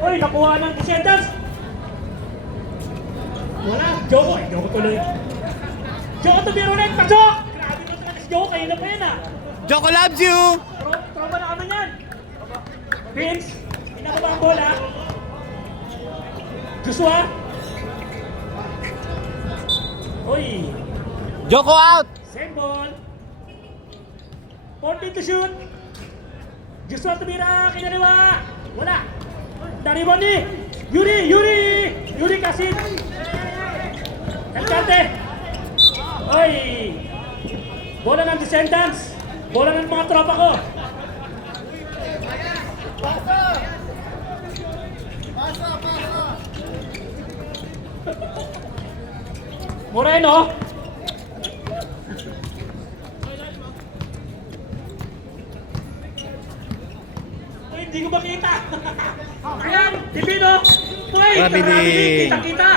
Uy, nakuha ng descendants. Wala. Joko. Joko tuloy. Joko to biro ulit. Pasok! Grabe mo talaga si Joko. Kayo na pa yan ah. Joko loves you! Tropa na kami yan. Vince, pinababa ang bola. Joshua. Uy. Joko out! Same ball. 14 to shoot. Joshua tumira. Kinaliwa. Wala. Daribon ni. Yuri Kasin. Encarte. Oy. Bola ng descendants. Bola ng mga tropa ko. Moreno. Uy, hindi ko makita. Ayan, Divino. Uy, Karabili. kita.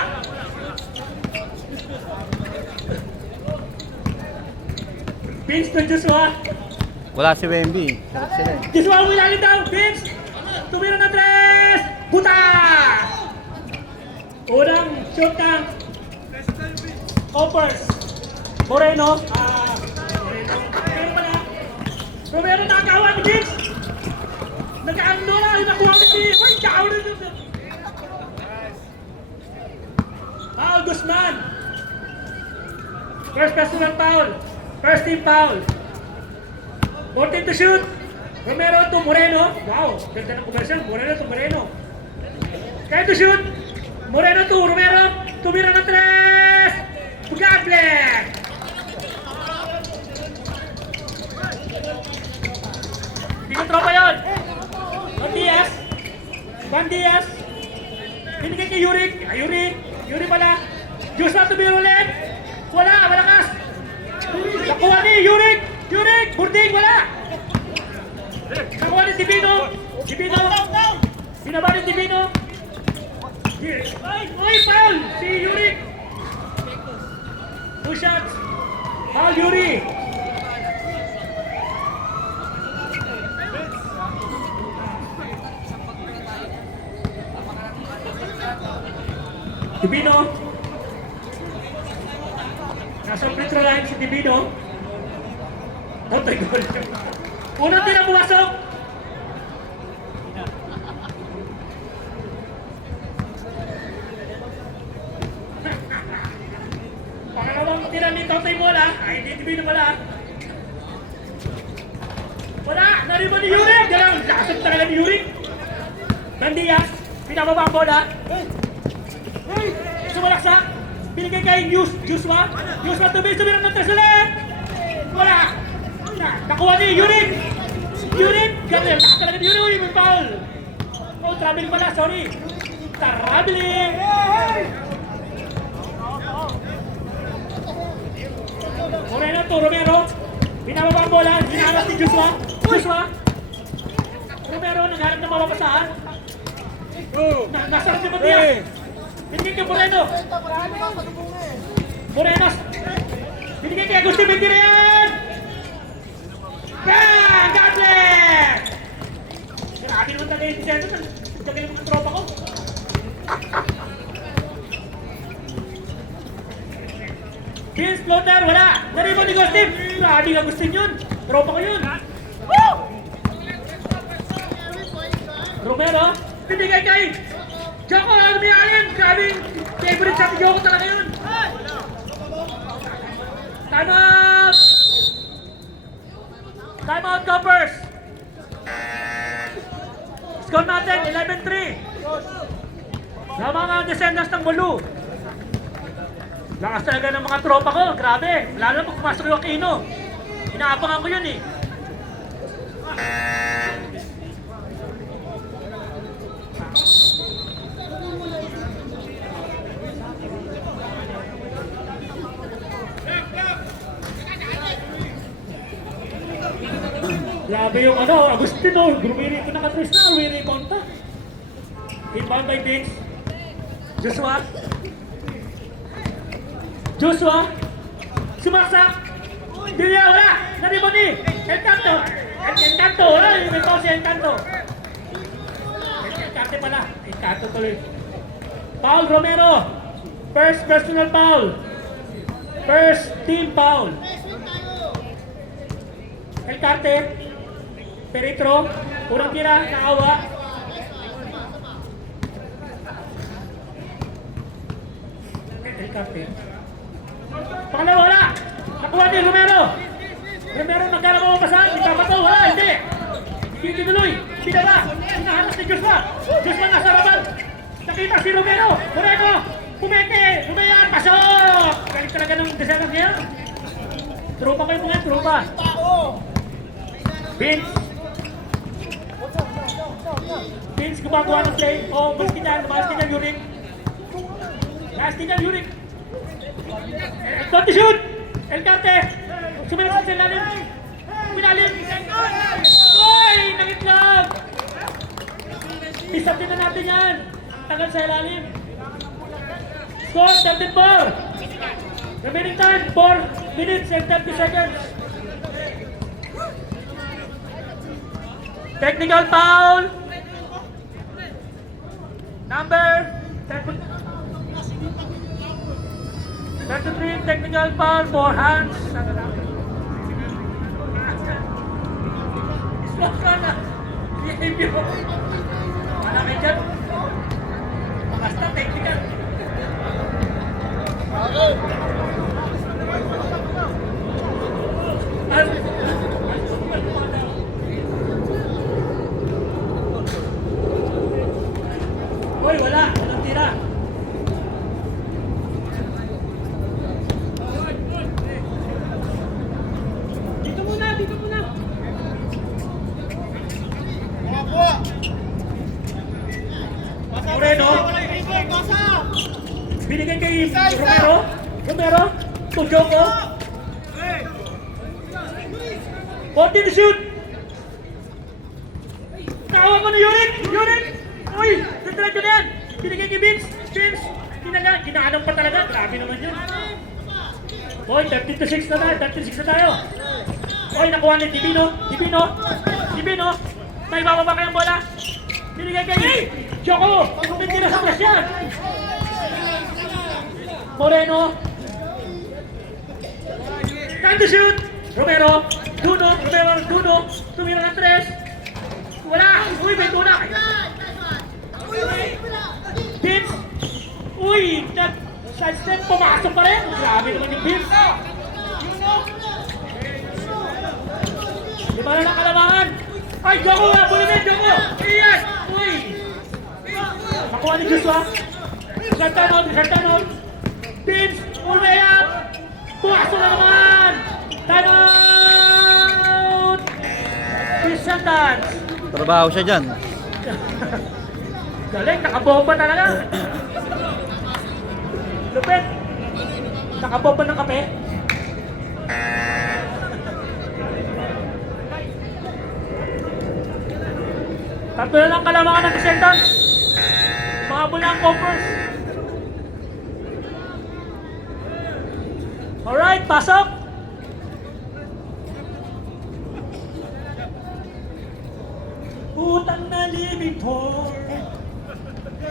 Vince to Joshua. Wala si Wemby. Sarap sila eh. Joshua, umilalim daw. Vince. Tumira ng tres. Buta! Unang shoot ng Coppers. Moreno. Moreno pala. Romero nakakawan ni Vince. Nagkaano na. Nakuha ni Vince. Uy, kaon na dito. Foul, Guzman. First personal foul. First team foul. 14 to shoot. Romero to Moreno. Wow, ganda ng commercial. Moreno to Moreno. Kaya to shoot. Moreno to Romero. Tumira ng tres. Bugatle. Hindi ko tropa yun. Van Diaz. Binigay kay Yuri pala. Joshua tumira ulit. Wala, malakas. Nakuha ni Yurik! Burding, wala! Nakuha ni Divino! Binaba ni Divino! Ay, foul! Si Yurik! 2 shots! Foul, Yuri! Divino! Nasa free throw line si Divino. Kontay goal. Unang tira pumasok. Pangalawang tira ni Totoy Mola. Ay, hindi Divino pala. Wala! Naribo ni Yuri! Galang! Lakasag talaga ni Yuri! Bandias! Pinababa ang bola. Sumalaksak! Binigay kay Joshua tumira ng tres ulit! Wala! Nakuha ni Yurik! Galing! Lakas talaga ni Yuri! May foul! Oh, traveling pala, sorry! Traveling! Moreno to Romero! Binababa ang bola! Hinahanap ni Joshua! Romero, nagharap na mapapasahan! Nasarap ni Matias! Binigay kay Moreno! Binigay kay Agustin Mendirian! Yan! Gabler! Grabe naman talaga yung design doon. Tagay ng mga tropa ko. Vince floater, wala! Naribo ni Agustin! Grabe ng Agustin yun! Tropa ko yun! Woo! Romero! Binigay kay Joko! Almianin! Grabe! Favorite sa Joko talaga yun! Time out! Time out, Coppers! Score natin, 11-3. Sa mga descendants ng Bulu. Lakas talaga ng mga tropa ko, grabe. Lalo na pag pumasok yung Aquino. Inaabangan ko yun eh. Grabe yung Agustino, Grumiri ko nakatrace na, Wiri Conta. Inbound by Vince. Joshua. Sumaksak. Diya, wala. Naribo ni. Encanto. Wala. May pause si Encanto. Encanto Encarte pala. Encarte tuloy. Paul Romero. First personal foul. First team foul. Encarte. Peritro. Unang tira. Nakawa. Encarte. Pangalawa wala. Nakuha ni Romero. Romero magkala mo mapasahan. Ikapato. Wala. Hindi. Hindi tuloy. Binaba. Hinahanap ni Joshua. Joshua nasa harapan. Nakita si Romero. Moreno. Pumete. Lumayan. Pasok. Galing talaga ng deserang niya. Tropa kayo mga tropa. Vince. Vince gumagawa ng play. Oh, Bastian Yurik. Bastian Yurik. Don't shoot! Encarte! Sumilas sa ilalim! Minalim! Uy! Nangitlag! Isapin na natin yan! Tagal sa ilalim! Score 34! Remaining time 4 minutes and 30 seconds! Technical foul! Number 33 technical foul for hands. Iswak ka na. Behavior. Wala kayo dyan. Basta technical. Hoy, wala. Walang tira. Moreno. Binigay kay Romero. Romero. Tujoko. Konti to shoot. Tawa ko na Yurik. Yurik. Uy, nagtalaga na yan. Binigay kay Vince. Vince. Ginaanan pa talaga. Grabe naman yun. Uy, 30-6 na tayo. 36 na tayo. Uy, nakuha ni Divino. Divino. May bababa kayong bola. Binigay kay Joko. Hindi na sa press yan. Moreno. Time to shoot. Romero. Duno. Tumira ng 3. Wala. Uy, may tuna. Vince. Uy, side step. Pumasok pa rin. Grabe naman yung Vince. Lima na ng kalamangan. Ay, Joko! Buli na, Joko! Iyan! Uy! Nakuha ni Joshua. Santanon. Vince! Ulway up! Pumasok na naman! Time out! Christian Dance! Trabaho siya dyan. Galing, nakabomba talaga. Lupit! Nakabomba ng kape. Tatlo na lang kalamangan ng descendants. Mga bulang covers. Alright, pasok! Utang na limitor.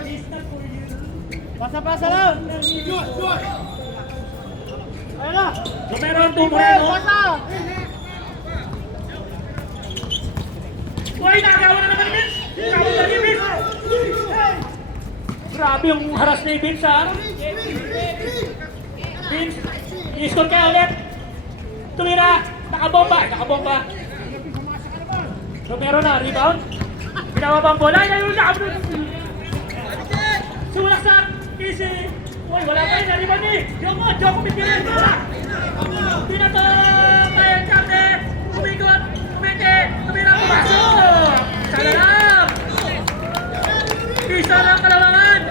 Is not for you. Pasa lang! Ayun na! Romero ang Moreno. Uy, nakagawa na naman Vince! Nakagawa na ni Vince! Grabe yung haras ni Vince ha! Vince, i-score kayo ulit! Tumira! Nakabomba! Romero na, rebound! Pinawaba ang bola, ayun na! Sumaksak! Easy! Uy, wala pa rin, na-rebound eh! Joko, bigyan! Pinato! Kaya Encarte! Umikot! Tumira, pumasok! Isa na lang! Isa lang kalamangan!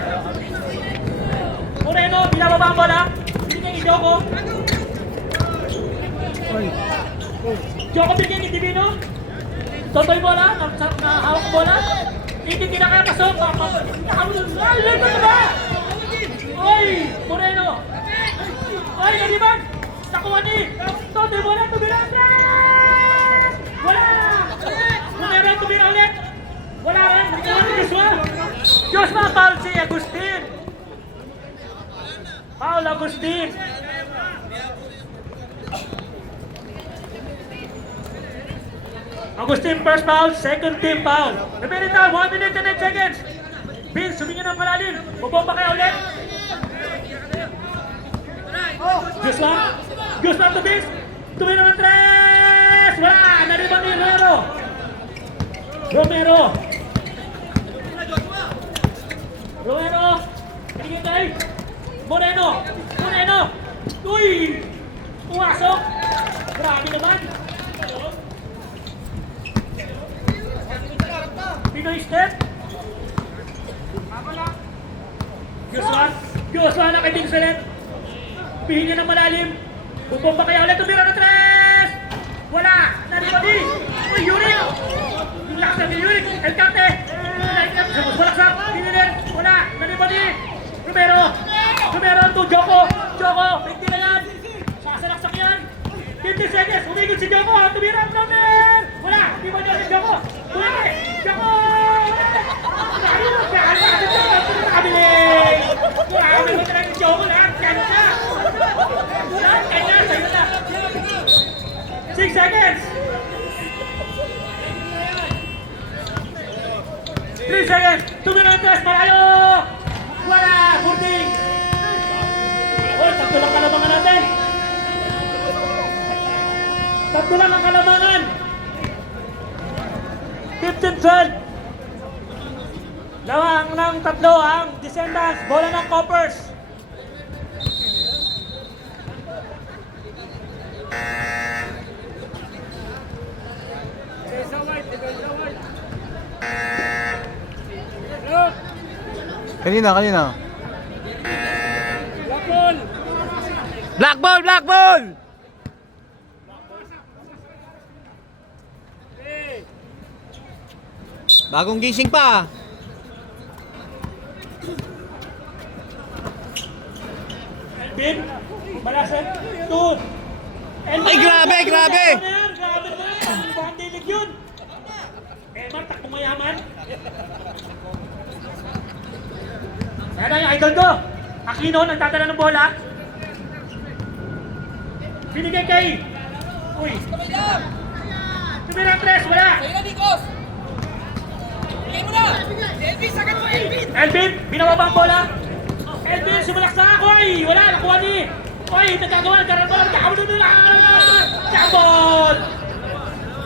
Moreno, binababa ang bola! Binigay ni Joko! Joko bigyan ni Divino! Totoy bola! Nahawak bola! Hindi kinakaya pasok! Nakamulan ko na ba? Oy! Moreno! Oy! Nariban! Nakuha ni! Totoy bola! Tumira! Wala! Moreno tumira ulit! Wala rin! Nakuha ni Joshua! Diyos na, foul si Agustin. Foul Agustin. Agustin first foul, second team foul. Remaining time, 1 minute and 8 seconds. Vince, sumingan ng malalim. Bubomba kaya ulit. Diyos lang to Vince. Tuwi naman tres. Wala, naribang ni Romero. Pinigin kay Moreno. Uy! Pumasok. Grabe naman. Pinoy step. Joshua na kay Dinselet. Pihinga ng malalim. Bubomba kaya ulit. Tumira na tres. Wala. Naribadi. Uy, Yurik. Yung lakas ng Yurik. Elcante. Walaksak. Pinilin. Wala. Naribadi. Romero to Joko. Pigti na yan. Sasalaksak yan. 50 seconds. Umigit si Joko. Tumira ang namin. Wala. Di ba niya si Joko? Tumira. Joko. Grabe mo talaga si Joko. Lahat kanya. Sa'yo na. 6 seconds. 3 seconds. Tumira ang tres. Malayo. Wala. Hurding. Tatlo lang kalamangan natin. Tatlo lang ang kalamangan. 15-12. Lawang ng tatlo ang Descendants. Bola ng Coppers. Kanina. Black ball! Bagong gising pa. Elvin, malasan. 2. Ay, grabe! Grabe na yan. Bandilig yun. Emar, takbong mayaman. Sana yung idol ko. Aquino, nagtatala ng bola. Binigay kay... Uy. Tumira tres, wala. Elvin, binababa ang bola. Elvin, sumalaksa ako. Uy, wala, nakuha ni. Uy, nagkagawa, nagkaroon bola. Ball.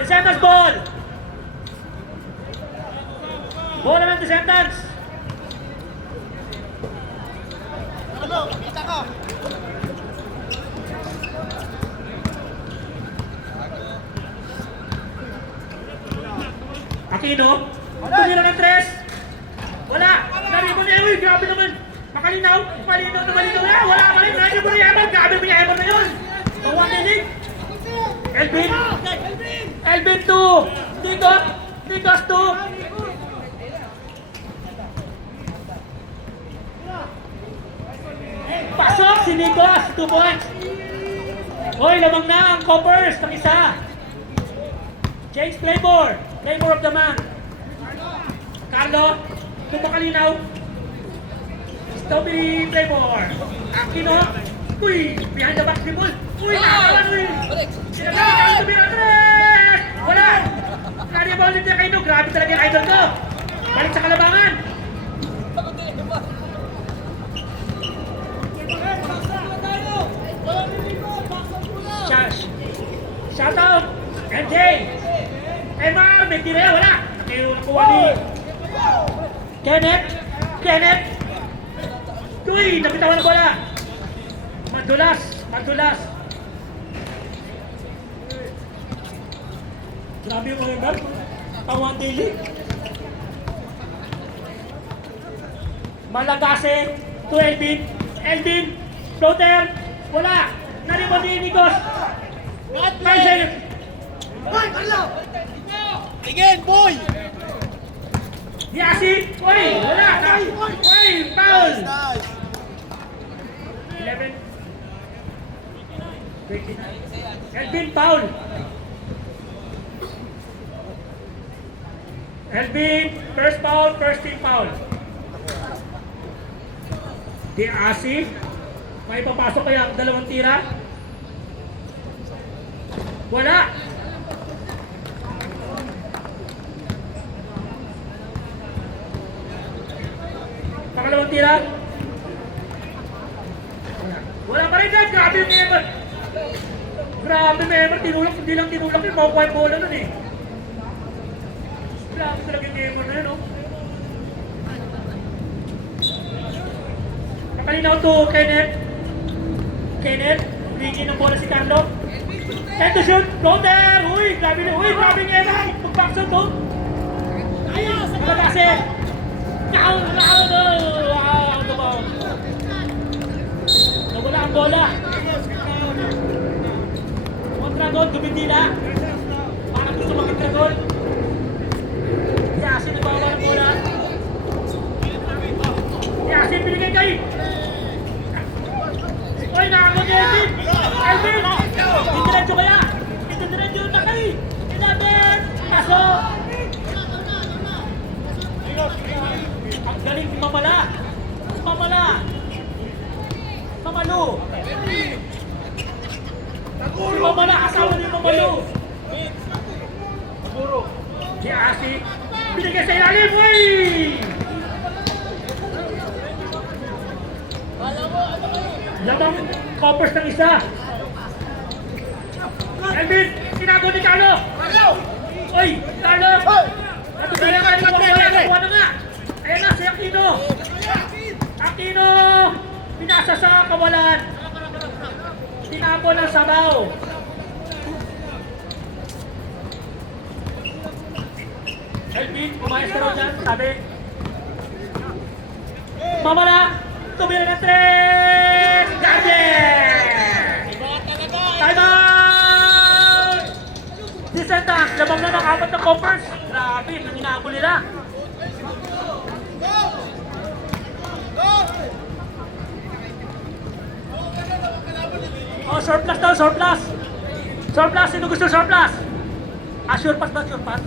Descendants ball. Bola ng Descendants. Aquino, tumira ng tres. Wala. Naribo niya. Uy, grabe naman. Malinaw na. Wala ka rin. Naribo niya Emar. Grabe mo niya Emar na yun. Mawakinig. Elvin 2. Nikos 2. Pasok si Nikos. 2 points. Hoy, lamang na ang Coppers ng isa. Change Playmore of the man. Carlo, tumakalinaw. Strawberry Playmore. Aquino. Uy, behind the basketball. Uy, nakawan. Uy. Sinagawin tayo tumira tres. Wala. Carry-ball din niya kayo. Grabe talaga yung idol ko. Balik sa kalabangan. Shout out. MJ. Emar, may tira. Wala. Nakuha ni Kenneth. Uy, napitawan ng bola. Madulas. Grabe yung mga bag. Tawan daily. Malagase to Elvin. Floater. Wala. Nariban ni Nikos. 5 seconds. Boy, Carlo! Again, boy! Yasi! Uy! Wala! Uy! Foul! 11. Elvin, foul! Elvin, first foul, first team foul. Di Asi. May papasok kaya ang dalawang tira? Wala. Pangalawang tira? Wala pa rin dyan. Grabe yung Emer. Grabe yung Emer. Tinulak. Hindi lang tinulak yun. Makukuha yung bola nun eh. Grabe talaga yung Emer na yun, oh. Nakalinaw to Kenneth. Kenneth. Bigyan ng bola si Carlo. Set to shoot. Floater. Uy, grabe na. Uy, grabe yung Emer. Mag-backshot to. Ayos. Pagkatasin. Wow, nawala ang bola. Mondragon, gumindila. Parang gusto mag-Mondragon. Yasin nagbawa ng bola. Yasin, binigay kay. Uy, nakakot Elvin. Elvin! Indiretso kaya. Indiretso na kay. Inaben. Kaso. Ang galing ni Mamala. Mamala. Mamalu. Si Mamala, asawa ni Mamalu. Si Asi. Binigay sa ilalim. Uy! Lamang coppers ng isa. Elvin, tinago ni Carlo. Uy, Carlo. At sila ka rin nakuha na nga. Ayan na, si Aquino. Aquino, pinasa sa kawalan. Tinapo ng sabaw. Elvin, umayos ka rin dyan, sabi. Mamala, tumira na 3! Garden! Time out! Disenta, labang na ng 4 na coppers. Grabe, hinabol nila. Oh, surplus daw, surplus. Surplus, sino gusto surplus? Ah, sure pass ba, sure pass?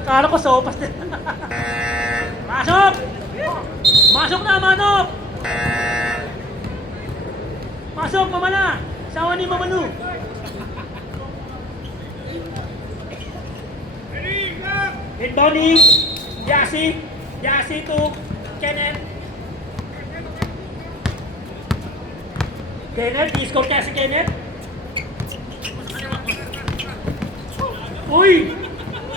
Kala ko sopas din. Masok! Masok na, Manok! Masok, Mamala! Sawa ni Mamalu. Inbounding. Yasi. Yasi to Kenneth. Kenneth, i-score kaya si Kenneth. Uy!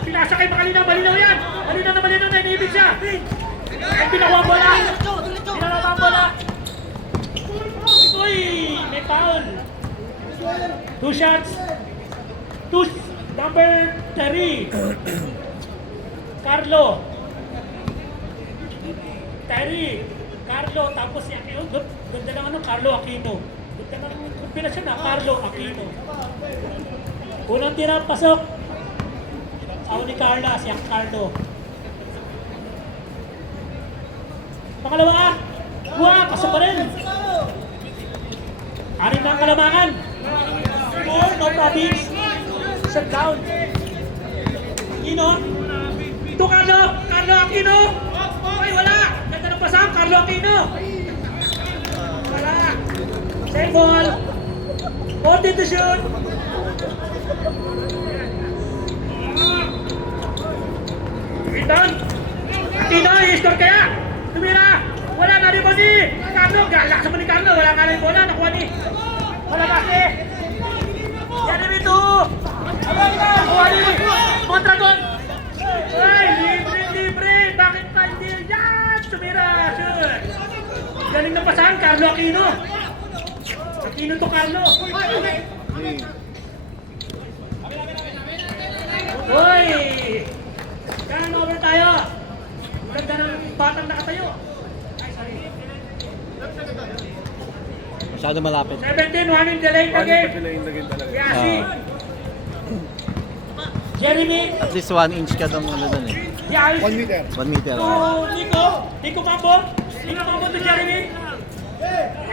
Pinasa kay Makalinaw, malinaw yan! Malinaw na nainibig siya! Ay, pinakuha ang bola! Pinakuha ang bola! Uy! May foul! 2 shots! 2, number 3! Carlo! Terry! Carlo, tapos si Aquino. Ganda lang ano, Carlo Aquino. Ganda lang kombinasyon na, Carlo Aquino. Unang tira, pasok! Ako ni Carla, si Carlo. Pangalawa, buha, pasok pa rin. Arin na ang kalamangan. No province. Shut down. Aquino. Ito Carlo, Carlo Aquino. Ay, wala. Ganda ng pasang, Carlo Aquino. Wala. Same ball. 14 to shoot. Rebound. Aquino, i-score kaya. Tumira. Wala na rin mo ni Carlo. Lakas mo ni Carlo. Wala nga rin bola. Nakuha ni. Wala kasi. Jeremy 2. Nakuha ni Mondragon. Ay, libre. Bakit pa hindi yan? Tumira. Shoot. Galing na pasahan. Carlo Aquino. Aquino to Carlo. Uy! Kanan over tayo. Ganda ng batang nakatayo. Ay, sorry. Masyado malapit. 17, 1 in the lane again. Yasi. Jeremy. At least 1 inch ka daw ano dun eh. Yasi. 1 meter. 1 meter. To Nico. Nico Campo. Nico Campo to Jeremy.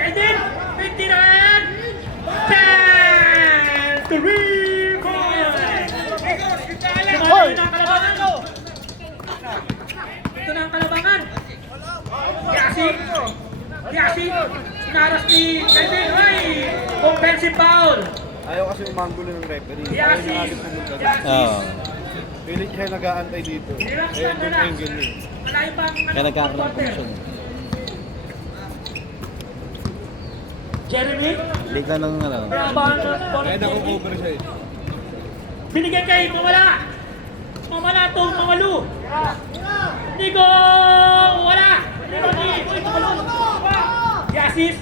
And then, 50 na yan. 10 to rebound. Ito na ang kalabangan. Yasi. Yasi, inaras ni Kelvin. Ay, offensive foul. Ayaw kasi umanggulo ng referee. Ayaw Yasi, niya kasi pumunta doon. Yasi. Oo. Pilit siya nag-aantay dito. Relax Eh, lang doon na. angle niya. Malayo pang Kaya nagkakaroon ng quarter. komisyon. Jeremy, Late lang ng ano. laban Kaya naku-cover siya eh. binigay kay Mamala. Mamala to, Mamalu. Nico, wala. Nico ni Mamalu. The assist.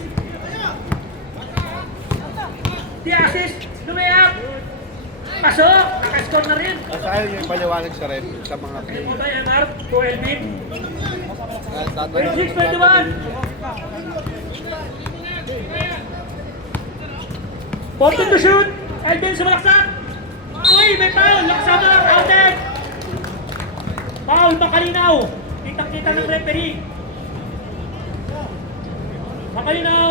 The assist. Lumayap. Pasok. Nakascore na rin. At ayaw niya ipaliwanag sa red sa mga play. Ano ba yan, Mark? To Elvin. Kahit tatanong- 26-21. 14 to shoot. Elvin sumalaksak. Uy, may foul. Laksan na. Outed. Foul, Makalinaw. Kitang-kita ng referee. Makalinaw.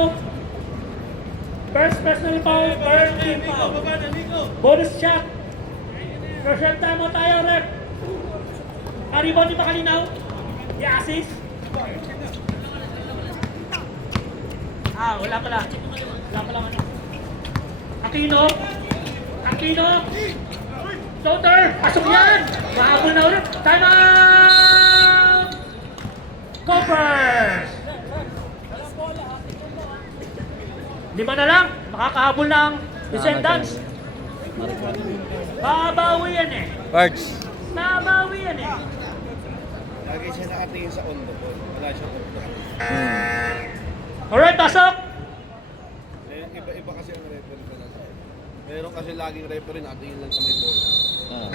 First personal foul, first team foul. Bonus shot. Presenta mo tayo, ref. Rebound ni Makalinaw. The assist. Wala pala. Wala pala ano. Aquino. Aquino. Floater. Pasok yan. Mahabol na ulit. Time out. Gophers. 5 na lang. Makakahabol ng Descendants. Babawi yan eh. Parts. Babawi yan eh. Lagi siya nakatingin sa on the ball. Wala siya control. Alright, pasok. Eh, iba kasi ang referee pala sa meron kasi laging referee nakatingin lang sa may ball. Ah.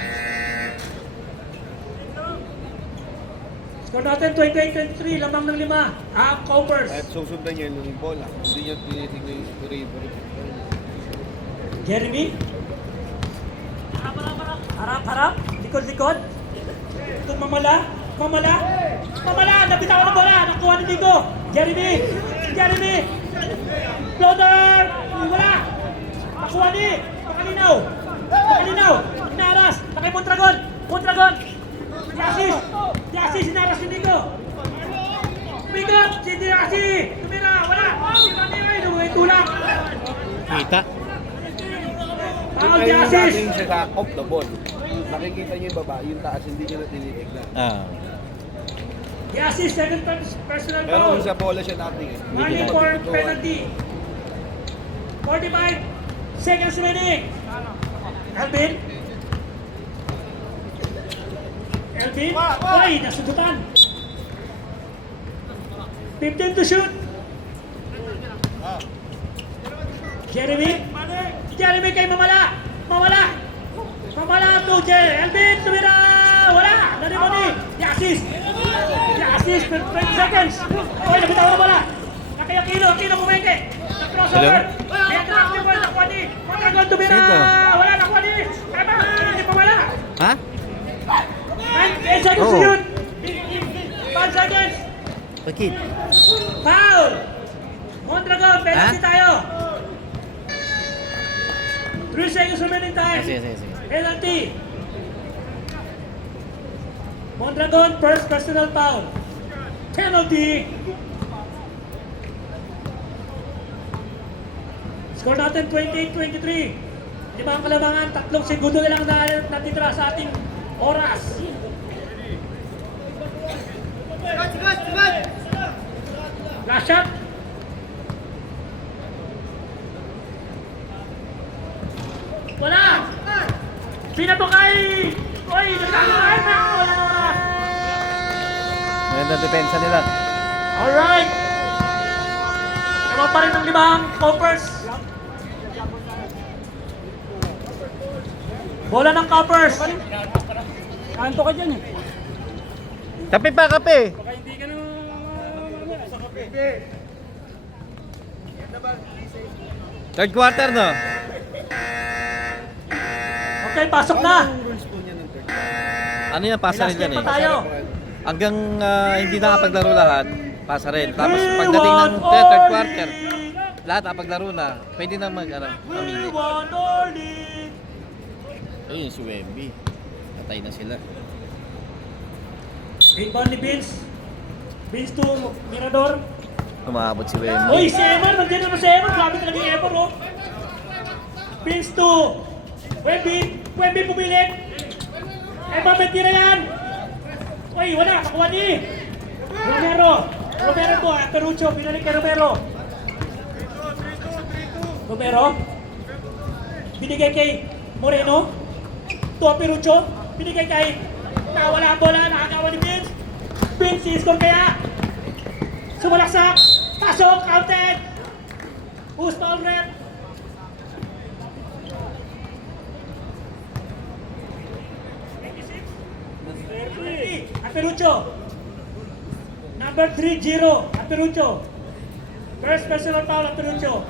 Score natin 28-23, lamang ng 5. Gophers. Kahit susundan niya yung bola. Hindi niya tinitignan yung referee. Jeremy. Harap-harap. Likod-likod. Ito Mamala. Mamala. Mamala. Nabitawan ng bola. Nakuha ni Nico. Jeremy. Jeremy. Floater. Wala. Nakuha ni. Makalinaw. Makalinaw. Inaras. Nakay Mondragon. Mondragon. Yasis. Yasis. Inaras ni Nico. Mikot. Si Yasi. Tumira. Wala. Si Manny. Tulak. Kita. Foul Kaya yung Yasis. nakatingin siya sa off the ball. Nakikita niya yung baba, yung taas, hindi niya na tinitignan. Ah. Yasi, second personal Pero foul. kung sa bola siya nakatingin, Money for penalty. 45 seconds remaining. Elvin. Elvin. Uy, nasudutan. 15 to shoot. Jeremy. Jeremy kay Mamala. Mamala. Mamala to Elvin. Tumira. Wala. Nani. Yasis. Yasis. 20 seconds. Uy, nabitawan na bola. Nakaya Aquino pumeke. Crossover. Kaya active ball. Nakuha ni. Mondragon tumira. Sino? Wala. Nakuha ni. Tama. Hindi pa wala. Ha? 8 seconds to Oh. shoot. 5 seconds. Bakit? Foul. Mondragon. Penalty Ha? tayo. 3 seconds remaining time. Sige. Penalty. Mondragon, first personal foul. Penalty. Score natin 28-23. 5 kalamangan, 3 segundo na lang natitira sa ating oras. Last shot. Wala. Sino to kay? Uy, nagkakaroon na. Wala. Maganda depensa nila. Alright. Naman pa rin ng 5 Gophers. Bola ng Gophers. Kanto ka dyan eh. Kape pa, kape! Baka hindi ka nung... Third quarter, no? Okay, pasok na. Anong rules po niya ng third? Ano yan, pasa rin yan Pa eh. tayo. Hanggang hindi nakapaglaro lahat, pasa rin. Tapos 3, pagdating ng 1, third quarter, lahat nakapaglaro na, pwede na mamili. 3-1 early. Ayun, si Wemby. Patay na sila. Rebound ni Vince. Vince to Mirador. Umabot si Wemby. Uy, si Emar, nandiyan naman si Emar. Grabe talaga yung Emar, oh. Pins to Wemby pumilit. Emar, may tira yan. Uy, wala, nakuha ni Romero to, Perucho, pinalik kay Romero, binigay kay Moreno, to Perucho, binigay kay, nawala ang bola, nakagawa ni Vince, si-score kaya, sumalaksak, pasok, counted, who's the all rep? Aperucho. Number 30, Aperucho. First personal foul, Aperucho.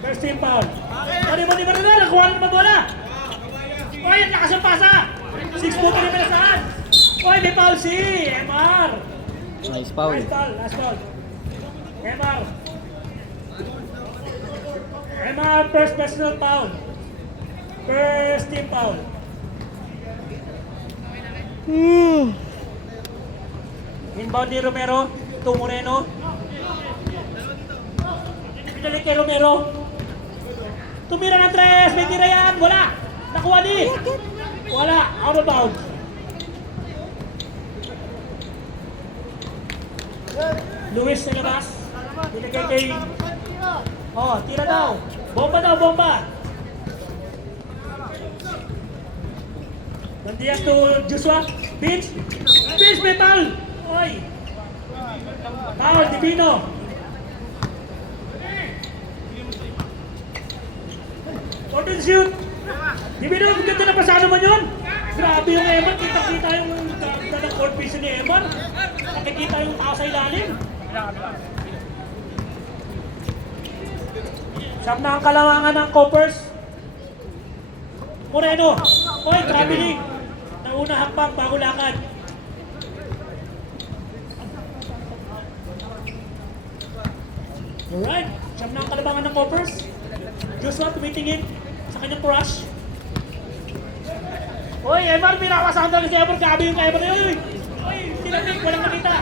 First team foul. Mani, nakuha ng bola. Oy, lakas ang pasa. 6 foot na pala saan. Oy, may foul si MR. Nice foul. Last foul. MR, first personal foul. First team foul. Inbound ni Romero to Moreno. Pinalik kay Romero. Tumira ng 3, may tira yan. Wala. Nakuha ni. Wala. Out of bounds. Luis sa labas. Pinagay kay... Oh, tira daw. Bomba. Nandiyan to Joshua. Vince, may foul. Oy. Foul, Divino. Order shoot. Divino, ang ganda na pasano mo yun. Grabe yung Eman. Kita yung ganda ng court vision ni Eman. Nakikita yung tao sa ilalim. Siyam na ang kalawangan ng Coppers. Moreno. Oy, traveling. Nauna hakbang bago lakad. Alright. Siyam na ang kalawangan ng Coppers. Joshua tumitingin sa kanyang crush. Oy, Emar, pinakasahan talaga si Emar. Grabe yung Emar. Oy, tinamig. Walang nakita.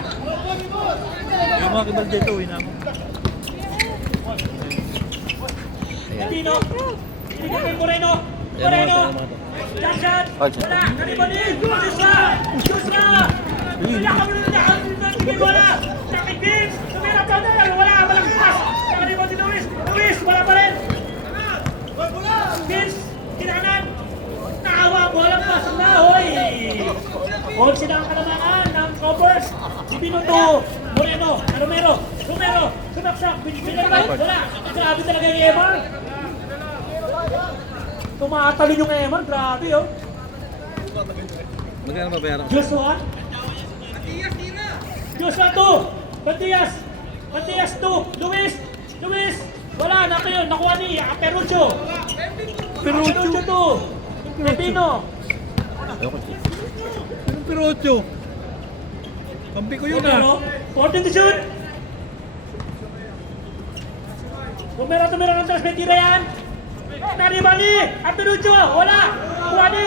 Yung mga kibal dito, mo. Divino. Binigay kay Moreno. Jump shot. Wala. Kanibalin. Joshua. Bigay bola. Sakit Vince. Tumira pa na. Wala. Walang pass. Kanibal si Luis. Wala pa rin. Vince. Kinanan. Nakawa. Walang pass na. Hoy. Hold sila ang kalamangan ng Coppers. Divino to Moreno. Romero. Sumaksak. Binigay. Wala. Grabe talaga yung Emar. Tumatalon yung Emar, grabe oh. Magkano babayaran ko? Joshua 2, Matias 2, Luis, wala na kayo, nakuha ni Perucho 2, Pepino. Anong Perucho? Kampi ko yun ah. 14 to shoot. Tumira ng tres, may tira yan. Naribali! Aperucho! Wala! Kuwani!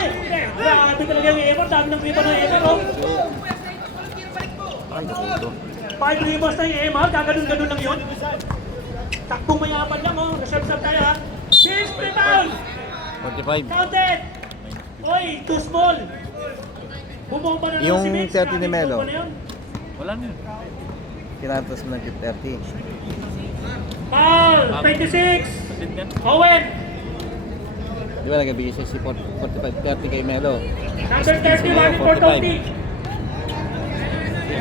Grabe talaga yung Emor. Dami ng riba ng Emor. 5 rebounds na yung Emor. Gaganon lang yun. Takbong mayaman lang oh. Reserve tayo ha. Vince, rebound! 45. Counted! Oy, too small. Bumomba na lang Yung si Vince. 30 ni Melo. Wala na yun. Kinantos mo ng 30. Foul! 26! Pasit yan. Owen! Di ba nagabigay siya si 45-30 kay Melo? Number 31 for Tony.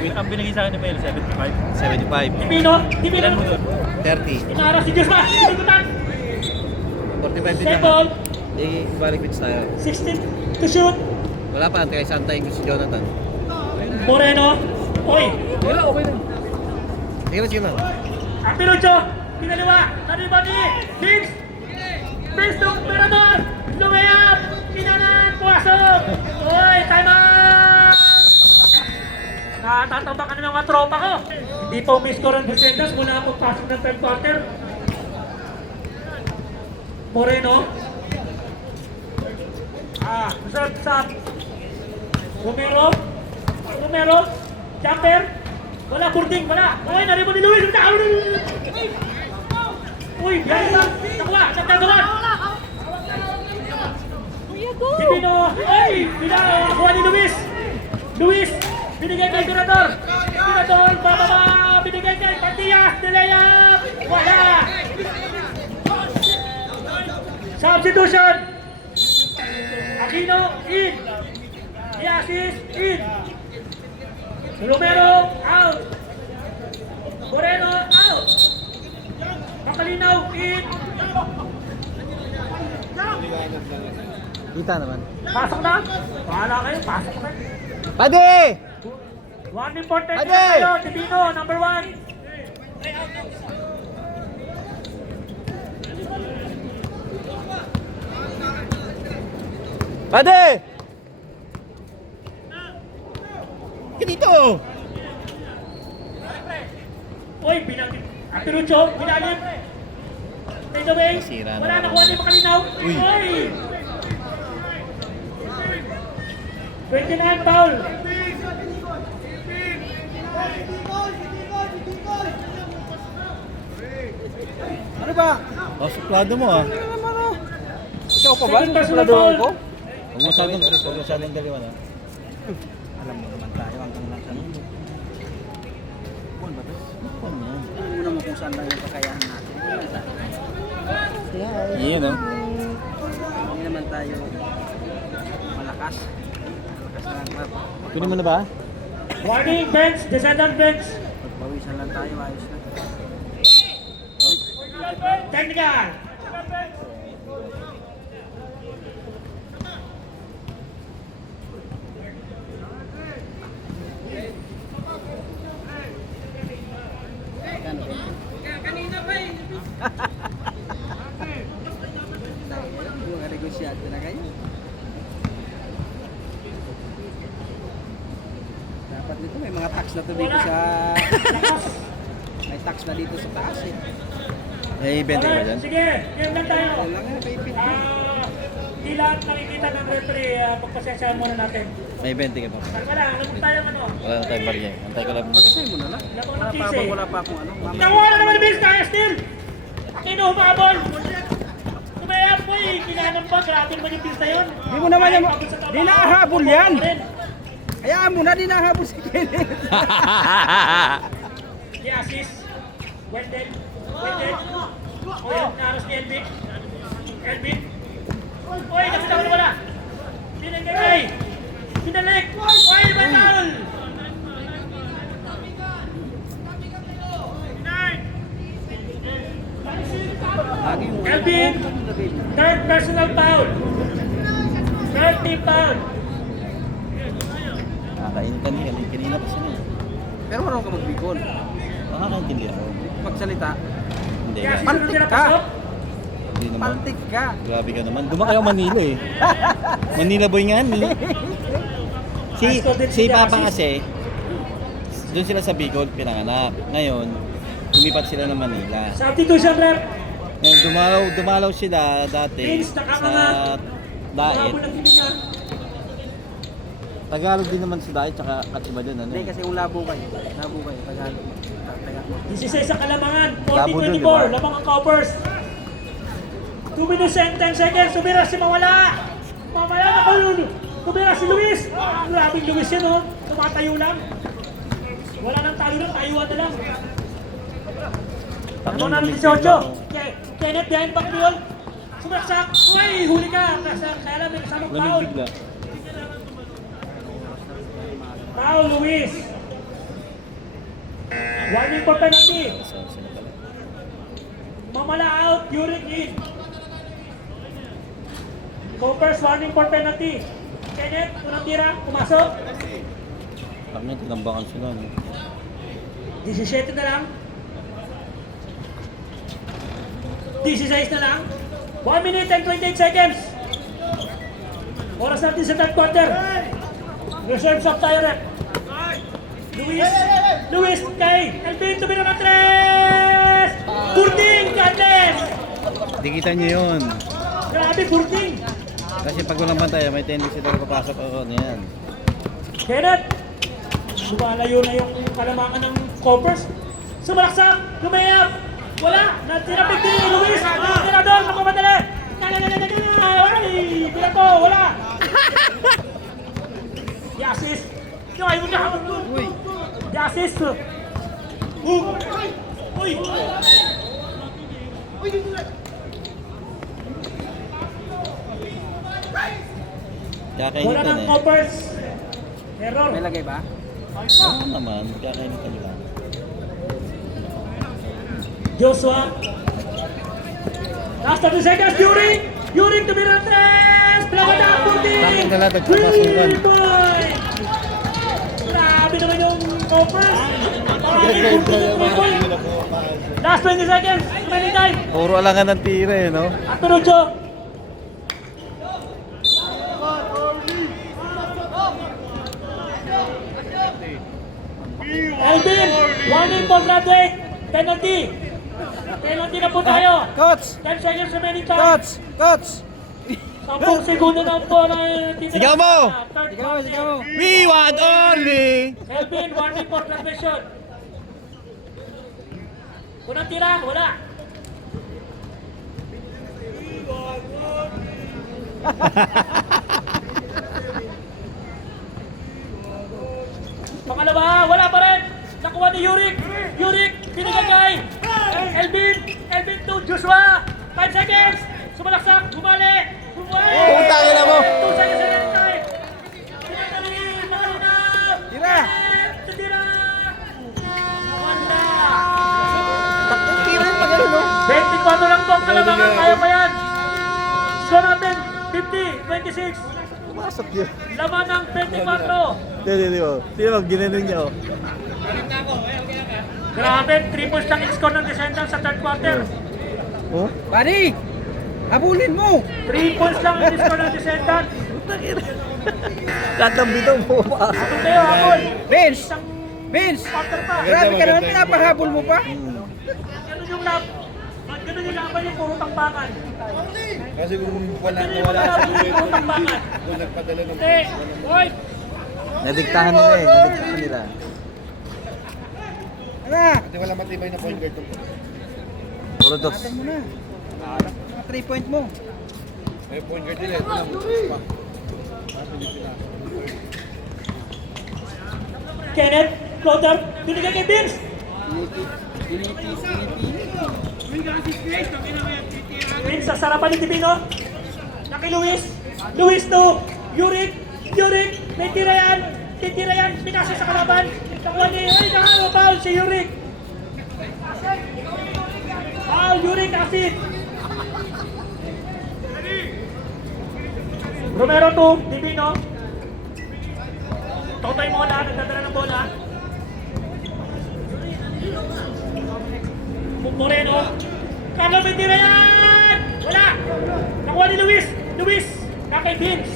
Ang binigay sa akin ni Mel, 75. 75. Divino! Ilan mo yun? 30. Inara si Joshua! Sinigutan! 45 din Set naman. ball! Ibalik pitch tayo. 16 to shoot! Wala pa, kaya santayin ko si Jonathan. Moreno! Oy! Wala, okay na. Sige na. Apirucho! Pinaliwa! Naribani! Vince to Miramar! Lumayap! Pinanan! Puwasok! Oy! Time out! Natatamba ka na ng mga tropa ko. Hindi pa umiscore ang Busendas mula akong pasok ng third quarter. Moreno. Reserve shot. Romero. Jumper. Wala, Kurting, wala. Uy, naribo ni Luis. Uy, yan lang. Nakuha, nagtagawan. Divino, ay, nakuha ni Luis. Luis, binigay kay Dorador. Dorador, bababa, binigay kay Patias. Nilayap, wala. Substitution. Aquino, in. I-assist, in. Romero, out. Moreno, out. Makalinaw, in. Kita naman. Pasok na. Bahala kayo, pasok na. Pade! One important Ade! na kayo, Divino, number 1. Pade! Ka dito! Uy, Atirucho, binalim. Take away. Nasira na Wala naman. nakuha ni Makalinaw. Uy. Uy! 29 foul. Ano ba? Oh, suplado mo ah. Ikaw pa ba? Second personal Pladohan foul. ko? Huwag masyadong daliwan ah. Alam mo naman tayo hanggang nasa nung. Buwan ba to? Ano yan? Alam mo naman kung saan lang yung kakayahan natin. Yun oh. Hindi naman tayo malakas. Malakas na lang rap. Kunin mo na ba? Warning, bench, descendant bench. Pagpawisan lang tayo, ayos na. Technical. Mga negosyante na kayo. Dapat dito may mga tax na to dito sa... May tax na dito sa taas eh. May 20 ka ba dyan? Sige, game lang tayo. Kailangan na kayo pin. Di lahat nakikita ng referee, pagpasensyahan muna natin. May 20 ka ba? Wala, alam mo tayo ano. Wala na tayong barya. Antay ko lang. Pag-isay mo na lang. Wala pang Wala pa nakise. habang wala pa akong ano. Mamaya. Nakuha na naman Vince, kaya still. Aquino, humabol. Kumayap po eh, kinanam pa. Grabe naman yung Vince na yun. Di mo naman yung... Pagod sa trabaho. Di nahabol yan! Pa rin. Hayaan mo na, di nahabol si Kenneth. I-assist. Wendell. Wendell. Uy, naros ni Elvin. Elvin. Uy, nakita ko na wala. Binigay. Binalik. Uy, may foul. Lagi yung... Elvin. Third personal foul. 30 foul. Kakain ka niya. Kanina pa sila. Pero marunong ka magbikon. Makakaintindi ako. Magsalita. Hindi Kaya ka. si Sunod na pasok. Hindi naman. Pantik ka. Grabe ka naman. Duma kayo Manila eh. Manila boy nga ni. Si Papa kasi, doon sila sa Bicol pinanganak. Ngayon, lumipat sila ng Manila. Substitution rep. Ngayon, dumalaw sila dati Vince, sa nakakangat. Dait. Habol ng hininga. Tagalog din naman si Dait, tsaka katiba din ano. Hindi kasi yung labo kayo. Labo kayo. Tagalog. Tagalog. 16 sa Kalamangan. Labo dun, 40-24. di ba? Lamang ang covers. 2 minutes and 10 seconds. Sumira si Mawala. Mamaya na ko yun. Sumira si Luis. Grabing Luis yan oh. Tumatayo lang. Wala nang tayo na. Tayuan na lang. Ano na 18? Kenneth behind back yun. Sumaksak. Uy, huli ka. Kaya lang may kasamang foul. Lamig bigla. Foul, Luis. Warning for penalty. Sino pala? Mamala out, Yurik in. Covers, warning for penalty. Kenneth, unang tira, pumasok. Parang may tinambakan sila. No? 17 na lang. 16 na lang. 1 minute and 28 seconds. Oras natin sa third quarter. Reserves up tayo rep. Luis kay Elvin, tumira na 3! Kurting, Godless! Dikitan nyo yun. Grabe, Kurting! Kasi pag walang pantay, may tendency talaga papasok ako. Yan. Kenneth! Lumalayo na yung Kalamangan ng Corpus. Sumalaksak. Lumayap. Wala. Natira 50. Luis. Natira doon. Makamadali. Ay, tira ko. Wala. I-assist. Yung ayaw na hawak doon. Uy. I-assist. Uy. Kakainitan Wala ng eh. Corpus. Error. May lagay ba? Oo naman, kakainitan lang. Joshua. Last 30 seconds, Yuri! Yuri tumira ng 3! Plawada, 14! Bakit na lang nagpapasukan? 3 point! Grabe naman yung Corpus! Last 20 seconds, remaining time! Puro alangan ng tira eh, no? Atunucho! Alvin! Warning for graduate! Penalty! Penalty na po tayo! Coach! 10 seconds remaining time! Coach! Coach! 10 segundo na po na titira. Sigaw mo! Third Sigaw mo, sigaw mo. We want only! Elvin, warning for transmission. Unang tira, wala. Pangalawa, wala pa rin. Nakuha ni Yurik. Yurik, binigay kay Elvin. Elvin to Joshua. 5 seconds. Sumalaksak, bumali. Bumali. Putangin na mo. 2 seconds remaining time. Pinadali, makalinaw. Tira. Tira. Wala. Tira yung pagano, no? 24 lang po ang kalamangan. Kaya pa yan. Score natin, 50, 26. Pumasok yun. Laman ng 24. Hindi mo. Sino mo, ginanong niya, oh. Grabe, 3 points lang in-score ng Descendants sa third quarter. Oh? Buddy! Habulin mo! 3 points lang in-score ng Descendants. Lahat ng bitaw mo, pumasok. Ito kayo, habol. Vince! Isang Vince! quarter pa. Grabe ka naman, pinapahabol mo pa? Ganun yung lap. Ganun yung laban yung puro tambakan. Kasi kung wala Ganun na yung wala laban si yung puro tambakan. kung nagpadala ng Hindi, boy. Nadiktahan nila eh, nadiktahan nila. Ano? Kasi wala matibay na point guard ng Puro dogs. Atan mo na. Mga 3 point mo. may point guard nila. Ito lang. Pa. Kenneth, floater, binigay kay Vince. Vince, sa sarapan ni Tibino. Na kay Luis. Luis to Yurik. Yurik, may tira yan. Titira yan, pinasa sa kalaban. Nakuha ni, ay, nakalo, foul si Yurik. Foul, Yurik, asid. Romero to, Tibino. Totoy mo na, nagdadala ng bola. Moreno. Carlo, may tira yan! Wala! Nakuha ni Luis. Luis, kay Vince.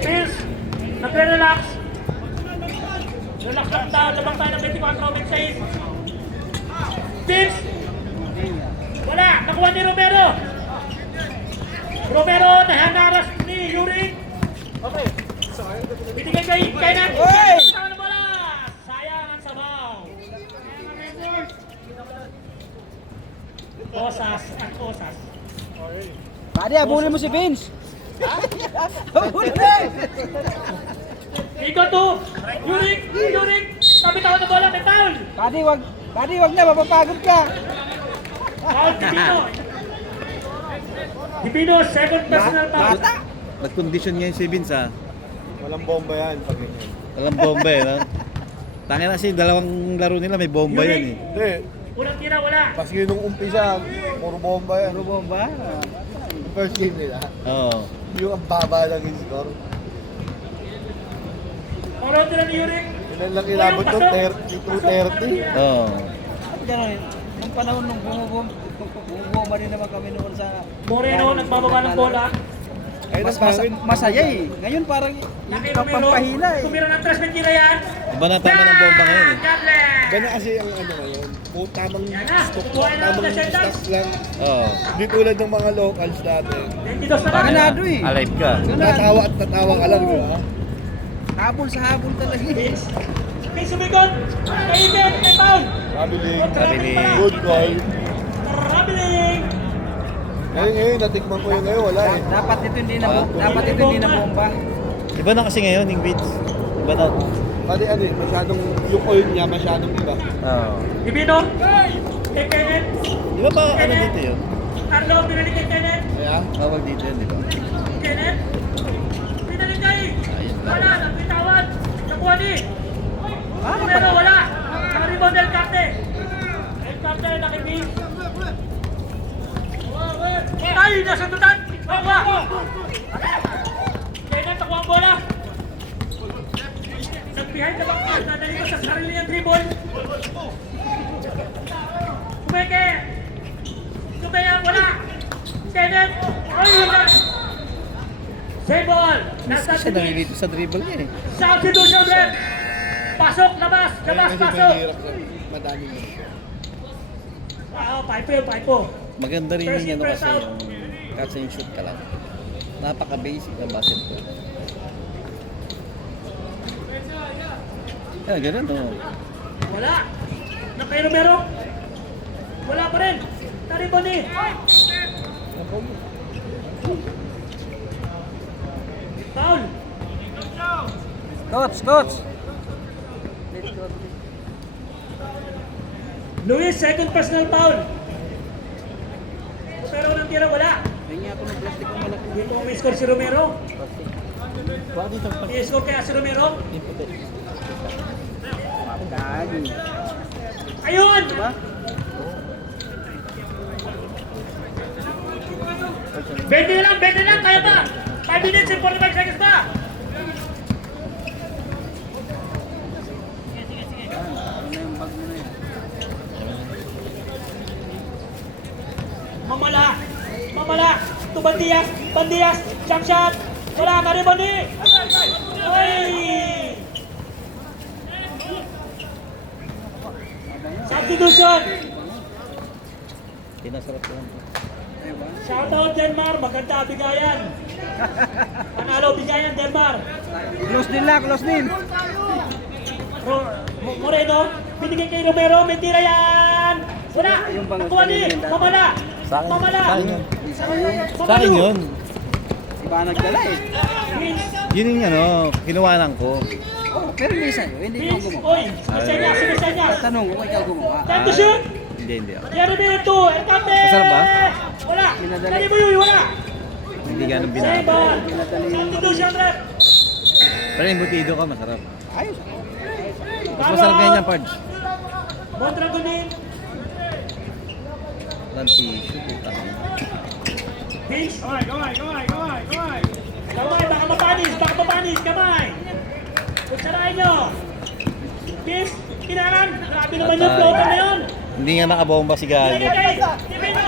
Vince, nagre-relax. Relax lang tayo. Labang tayo ng 24, Vince says. Vince! Wala! Nakuha ni Romero. Romero, nahanaras ni Yuri. Okay. Binigay kay Kainan. Oy! Sama na bola! Sayang ang sabaw. Osas at Osas. Buddy, habulin mo si Vince! Habulin mo! Ikaw to! Yurik! Yurik! Sabi tao na bola, may foul! Buddy, wag na, mapapagod ka! Foul, Dipino! Dipino, second personal foul. Nag-condition ngayon si Vince, ah. Walang bomba yan. Pag ganyan. Walang bomba eh, no? Tangin na kasi dalawang laro nila may bomba yan eh. Hindi. Unang tira, wala. Kasi nung umpisa, puro bomba yan. Puro bomba? Yung first game nila. Oo. Yung ang baba lang yung score. Oro tira ni Yurik. Ilan lang ilabot nung 230. Oo. At gano'n, nung panahon nung bumuboma rin naman kami noon sa... Moreno, nagbababa ng bola. Ay, Masaya eh. Ngayon parang Naki Romero, pampahila eh. tumira ng 3 ng tira yan. Iba na tama ng bomba ngayon eh. Gable! Ganyan kasi ang ano ngayon. Tamang Yan na, stock, kukuha na ng tamang Descendants. stock lang. Oo. Hindi tulad ng mga locals dati. 22 na lang. Ganado eh. Alive ka. Tatawa at tatawa ka lang, di ba? Habol sa habol talaga eh. Vince, sumigot. Kaibig, may foul. Traveling. Traveling pala. Good call. Traveling. Ngayon, natikman ko yun ngayon, wala eh. Dapat ito hindi na bomba. Iba na kasi ngayon, yung beats. Iba na. Pati ano eh, masyadong, yung oil niya masyadong iba. Oo. Ibino. Kay Kenneth. Di ba ano dito yun? Carlo, pinalik kay Kenneth. Kaya, Bawal dito yun, di ba? Kenneth. Pinalik kay. Ayun lang. Wala, napitawan. Nakuha ni. Pero wala. Naka-rebound El Capte. El Capte, nakibig. Ay, nasundutan. Bawa. Kenneth, nakuha ang bola. Nag-behind the back pass. Nadali ko sa sarili niyang dribble. Kumeke. Kumeke, wala. Kenneth. Ay, wala. Save ball. Mas kasi nalilito sa dribble niya eh. Substitution rep. Pasok, labas, labas, kasi pasok. mahirap na, madami mo. Paipo. Maganda rin Press in, yung ano press kasi out. yung catch and shoot ka lang. Napaka-basic ng basketball. Kaya ganun oh. Wala. Nakay-Romero. Wala pa rin. Tariboni. Foul. Coach. Luis, second personal foul. Pero nang tira, wala. Hingi ako ng plastic ng malaki. Hindi mo may-score si Romero. Baka dito pa. I-score kaya si Romero. Dagi. Ayun! Diba? 20 na lang, kaya ba? 5 minutes and 45 seconds pa. Ano na yung bag mo na yan? Mamala. To Bandias, jump shot. Wala, na-rebound ni. Ay! Substitution. Pinasarap lang. Diba? Shoutout Denmar, maganda bigayan. Panalo bigayan Denmar. Close din. Moreno, binigay kay Romero, may tira yan. Wala, Yung bang- nakuha ni, Mamala. Sa akin yun. Sa Mamalo. akin yun. Iba nagdala eh. Vince, Yun yung ano, kinuwanan ko. Oh, pero hindi sa'yo. Hindi ikaw Vince, gumawa. oy, sumisenyas. Tanong kung ikaw gumawa. Time to shoot. Hindi ako. Jeremy Ito, El Capte! Masarap ba? Wala! Pinadali. Dali mo yun, wala! Hindi ganun Save binaba. ball! Pinadali yung Substitution rep! Pero yung butido ka, masarap. Ayos. Mas masarap ngayon yung Pards. Mondragonin, Walang tissue, puta. Vince. Kamay, baka mapanis, kamay! Kutsarain nyo! Vince, kinaran! Grabe naman yung floater na yun! Hindi nga nakabomba si Gago. Divino!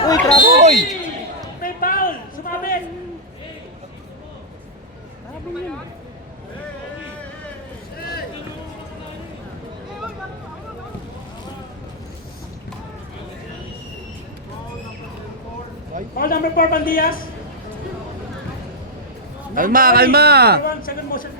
Uy, traboy! May foul! Sumabit! Foul number 4, Bandias. Kalma! Second motion.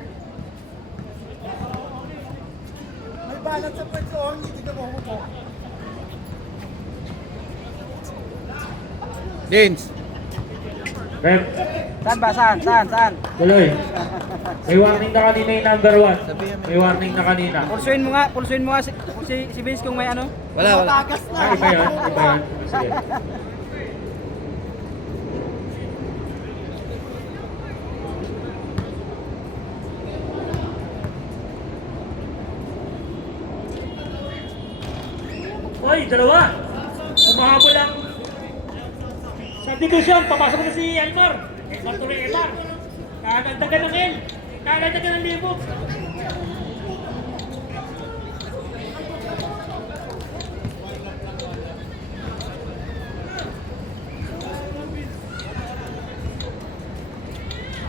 Vince! Rep, Saan ba? Saan? tuloy. May warning na kanina yung number 1. May warning na kanina. Pulsuin mo nga si Vince kung may ano. Wala. Iba yun. Sige. Hoy, dalawa. Umahabol lang. Substitution, papasok na si Elmar. Elmar tuloy Elmar. Kakagdagan ng L. Kakagdagan ng libo.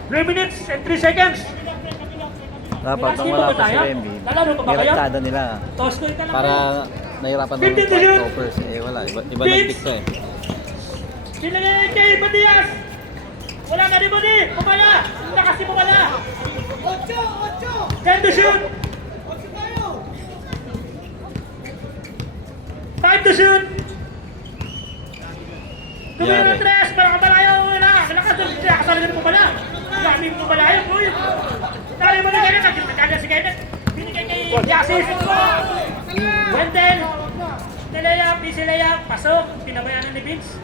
Three minutes and 3 seconds. Dapat nung Last wala game pa ba si tayo? Remy, Lalaro pa ba kayo? nirektada nila. Toss ko ka lang. Para nahirapan ng 15 to fight shoot. toppers. Eh wala, iba Vince! nagdikta eh. Sinagay kay Matias! Wala na rin mo di! Pumala! Hindi kasi pumala! 10 to shoot. 5 to shoot. Tumira ng 3, pero kabalayo, wala. Malakas doon, kasalagan mo pala. Dami mo kabalayo, boy. Dami mo na ganyan, nagkakaganda si Kenneth. Binigay kay Jasis. Wendell. Nilayap, easy layap, pasok. Pinabayaan ni Vince.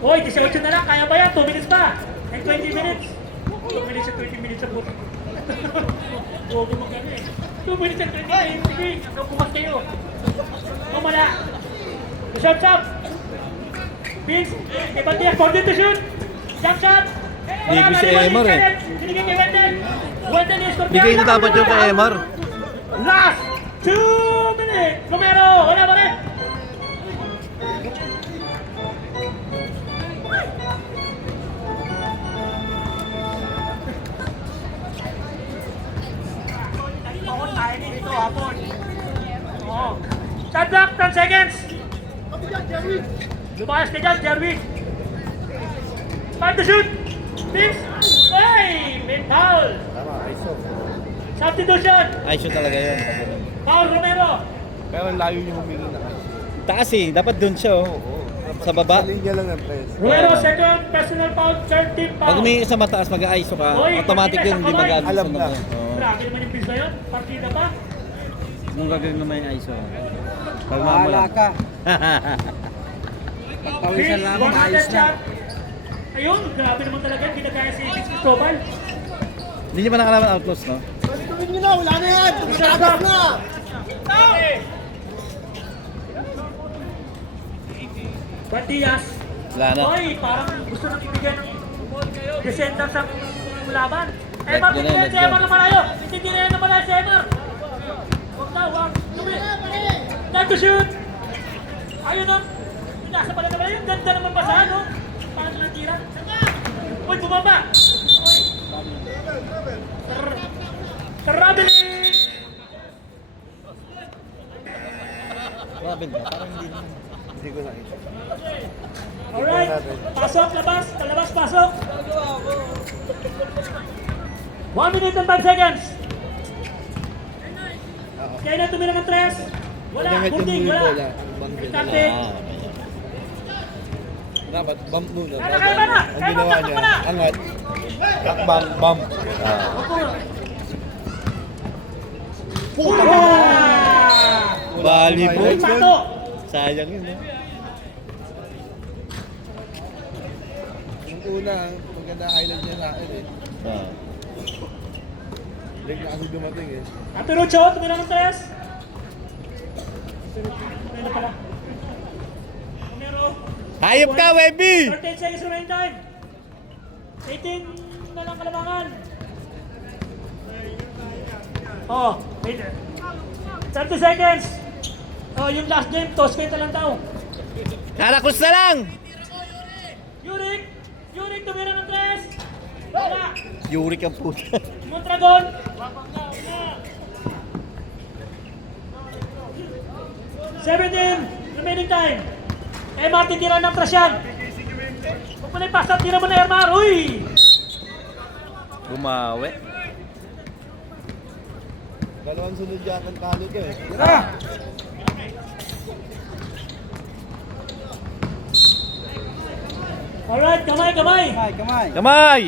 Hoy, 18 na lang, kaya ba yan? 2 minutes pa. And 20 minutes. 2 minutes and 20 minutes ang buto. Huwag mo magkano eh. 2 minutes and 20 minutes. Sige, bukas kayo. Umala. Shot, shot. Vince, ibang tiyak, 14 to shoot. Jump shot. Hindi ko si Emor eh. Binigay kay Wendell. Wendell yung scorpion. Bigay na dapat yung kay Emor. Last 2 minutes. Romero, wala ba rin? Pakon tayo dito, hapon. Oo. Shot clock, 10 seconds. Lumayas ka dyan, Jerwin. 5 to shoot. Vince. Ay, mid foul. Tama, ISO. Substitution. Ay, shoot talaga yun. Foul, Romero. Pero layo yung humingi na ISO. Taas eh, dapat dun siya oh. Sa baba. Sa linya lang ng press. Romero, second personal foul, third team foul. Pag may sa mataas, mag-aiso ka, automatic yun, hindi mag-aiso Alam na. na. Oo. Grabe naman yung pista yun. Partida pa. Nung gagawin naman yung ISO. Pag Bahala mamula. ka. Pagpawisan Vince, lang, one-handed ayos na. shot. Ayun, grabe naman talaga. Pinagkaya si Vince Cristobal. Hindi niya pa nakalaman outlaws, no? Shot clock. Batias. Wala na. Oy, parang gusto nang ibigay ng descender sa laban. Let Emar, go na, hindi let si go. Emar na malayo. Hindi na yan na malayo si Emar. Huwag na, huwag. Tumi. Time to shoot. Ayun na. Nasa pala naman yun. Ganda naman ba sa ano? Parang lang tira. Uy, bumaba. Traveling. Robin ba? Parang hindi naman. Hindi ko nakita. Alright. Pasok, labas. Labas, pasok. 1 minute and 5 seconds. Kaya na tumira ng 3. Wala, gunting, wala. Kante. Dapat bump muna. Kaya na, kaya ba na? Ang Kaya ginawa na, takbo niya, na. angat. Takbang, bump. Bali po. Pato. Sayang yun, no? Yung una, maganda highlight niya sa akin eh. Ah. Leg na kasi dumating eh. Aturucho, tumira ng 3. Ano na pala? Numero. Hayop ka, Webby! 13 seconds remaining time. 18 na lang kalamangan. Oh, wait. 30 seconds. Oh, yung last game, toss kayo talang daw. Karakus na lang! Yurik! Yurik, tumira ng 3. Wala. Yurik ang puta. Mondragon. 17 remaining time. Emar, titira ng trash yan. Kung pala yung pasta, tira mo na Emar. Uy! Bumawi. Dalawang sunod yan ang talo to eh. Tira! Alright, kamay, kamay. Kamay, kamay. Kamay!